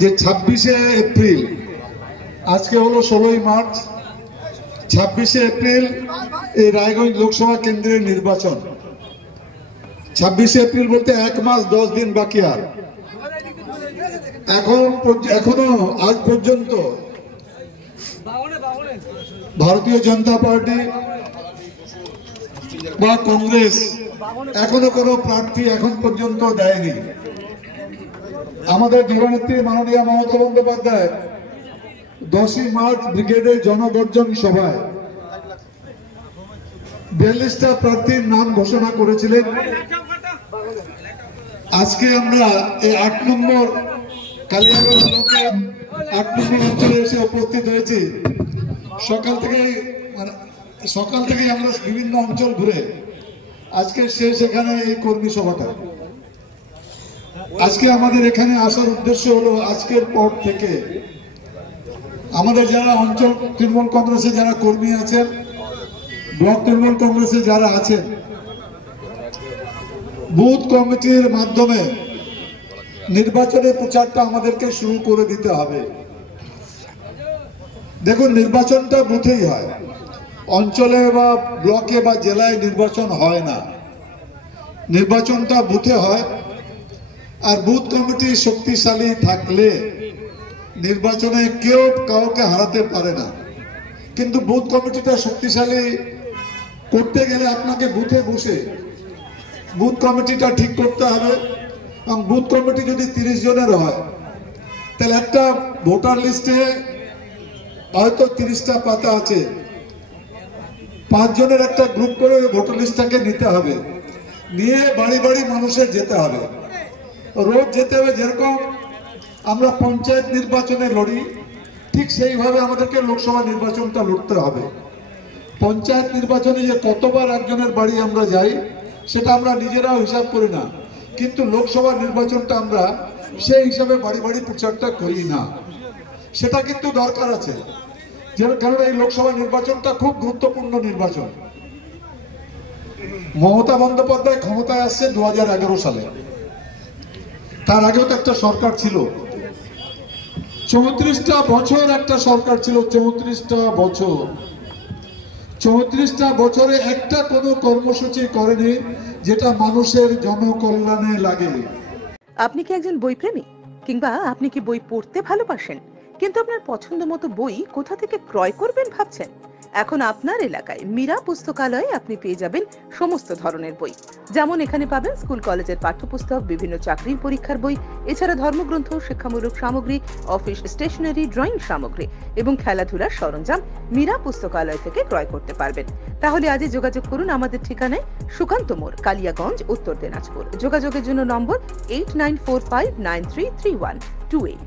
যে 26শে এপ্রিল আজকে হলো 16ই মার্চ 26শে এপ্রিল এই রায়গঞ্জ লোকসভা কেন্দ্রের নির্বাচন। 26শে এপ্রিল বলতে 1 মাস 10 দিন বাকি। আর এখনো আজ পর্যন্ত ভারতীয় জনতা পার্টি বা কংগ্রেস এখনো কোনো প্রার্থী এখন পর্যন্ত দেয়নি। আমাদের যুবনেত্রী মাননীয় মমতা বন্দ্যোপাধ্যায় 10ই মার্চ ব্রিগেডের জনগর্জন সভায় 42টা প্রার্থীর নাম ঘোষণা করেছিলেন। আজকে আমরা এই 8 নম্বর কালিয়াগঞ্জ ব্লকের 8 নম্বর অঞ্চলে এসে উপস্থিত হয়েছি। সকাল থেকে আমরা বিভিন্ন অঞ্চল ঘুরে আজকে শেষ এখানে এই কর্মী সভাটা। আজকে আমাদের এখানে আসার উদ্দেশ্য হলো আজকের পর থেকে আমাদের যারা অঞ্চল তৃণমূল কংগ্রেসে যারা কর্মী আছেন, ব্লক তৃণমূল কংগ্রেসে যারা আছেন, বুথ কমিটির মাধ্যমে নির্বাচনের প্রচারটা আমাদেরকে শুরু করে দিতে হবে। দেখুন, নির্বাচনটা বুথেই হয়, অঞ্চলে বা ব্লকে বা জেলায় নির্বাচন হয় না। নির্বাচনটা বুথে হয়। আর বুথ কমিটি শক্তিশালী থাকলে নির্বাচনে কেউ কাউকে হারাতে পারে না। কিন্তু বুথ কমিটিটা শক্তিশালী করতে গেলে আপনাকে বুথে বসে বুথ কমিটিটা ঠিক করতে হবে। এবং বুথ কমিটি যদি 30 জনের হয় তাহলে একটা ভোটার লিস্টে হয়তো 30টা পাতা আছে, 5 জনের একটা গ্রুপ করে ভোটার লিস্টটাকে নিতে হবে, নিয়ে বাড়ি বাড়ি মানুষের যেতে হবে, রোজ যেতে হবে। যেরকম আমরা পঞ্চায়েত নির্বাচনে লড়ি ঠিক সেইভাবে আমাদেরকে লোকসভা নির্বাচনটা লড়তে হবে। পঞ্চায়েত নির্বাচনে যে কতবার একজনের বাড়ি আমরা যাই সেটা আমরা নিজেরাও হিসাব করি না, কিন্তু লোকসভা নির্বাচনটা আমরা সেই হিসাবে বাড়ি বাড়ি প্রচারটা করি না। সেটা কিন্তু দরকার আছে, কারণ এই লোকসভা নির্বাচনটা খুব গুরুত্বপূর্ণ নির্বাচন। মমতা বন্দ্যোপাধ্যায় ক্ষমতায় আসছে 2011 সালে। তার আগেও তো একটা সরকার ছিল, 34টা বছর একটা সরকার ছিল। 34টা বছরে একটা কোনো কর্মসূচি করেনি যেটা মানুষের জনকল্যাণে লাগে। আপনি কি একজন বই প্রেমী, কিংবা আপনি কি বই পড়তে ভালোবাসেন, কিন্তু আপনার পছন্দ মতো বই কোথা থেকে ক্রয় করবেন ভাবছেন? এখন আপনার এলাকায় মীরা পুস্তকালয়ে আপনি পেয়ে যাবেন সমস্ত ধরনের বই। যেমন এখানে পাবেন স্কুল কলেজের পাঠ্যপুস্তক, বিভিন্ন চাকরির পরীক্ষার বই, এছাড়া ধর্মগ্রন্থ, শিক্ষামূলক সামগ্রী, অফিস স্টেশনারি, ড্রয়িং সামগ্রী এবং খেলাধুলার সরঞ্জাম মীরা পুস্তকালয় থেকে ক্রয় করতে পারবেন। তাহলে আজই যোগাযোগ করুন আমাদের ঠিকানায়, সুকান্ত মোড়, কালিয়াগঞ্জ, উত্তর দিনাজপুর। যোগাযোগের জন্য নম্বর 8945933128।